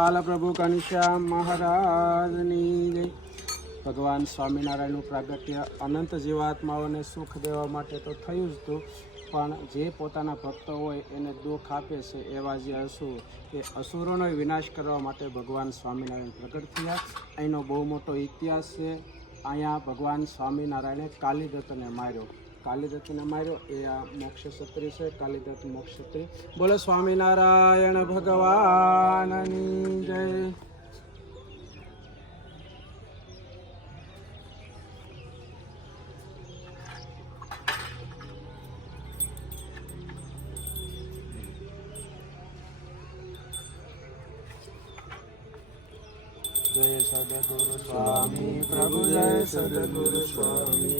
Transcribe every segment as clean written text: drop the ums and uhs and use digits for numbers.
बालप्रभु घनश्याम महाराजनी जय। भगवान स्वामीनारायणનું પ્રાગટ્ય અનંત જીવાત્માઓને સુખ દેવા માટે તો થયું જ હતું, પણ જે પોતાના ભક્તો હોય એને દુઃખ આપે છે એવા જે અસુર, એ અસુરોનો વિનાશ કરવા માટે ભગવાન સ્વામિનારાયણ પ્રગટ થયા. અહીંનો બહુ મોટો ઇતિહાસ છે. અહીંયા ભગવાન સ્વામિનારાયણે કાલિદત્તને માર્યો. કાલિદત્તને માર્યો એ આ મોક્ષક્ષત્રી છે. કાલિદત્ત મોક્ષક્ષત્રી. બોલો સ્વામિનારાયણ ભગવાનની જય. जय सद्गुरु स्वामी प्रभु जय सद्गुरु स्वामी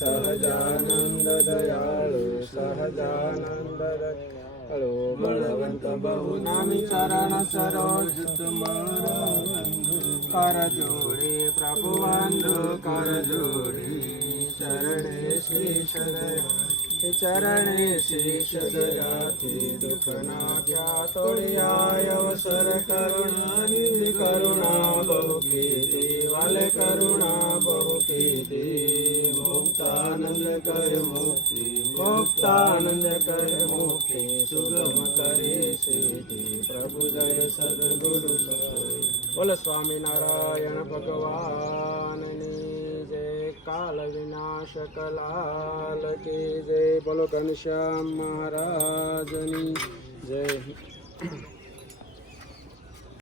सहजानंद दयाळु सहजानंद दयाळु बलवंत बहु नामी चरण सरोज तुम्हारा कर जोड़े प्रभु बंधु कर जोड़े चरणे शीश दया चरणे शीश दयाति दुख ना क्या तोड़ियाय अवसर करुणा निधि करुणा बहु कीर्ति वाले करुणा बहु कीर्ति मुक्तानंद कर मुक्ति मुक्तानंद कर मुक्ति सुगम करे सिद्धि प्रभु जय सद्गुरु साई। बोल स्वामीनारायण भगवान जय। काल विनाश कलाल की जय। बोलो घनश्याम महाराजनी जय।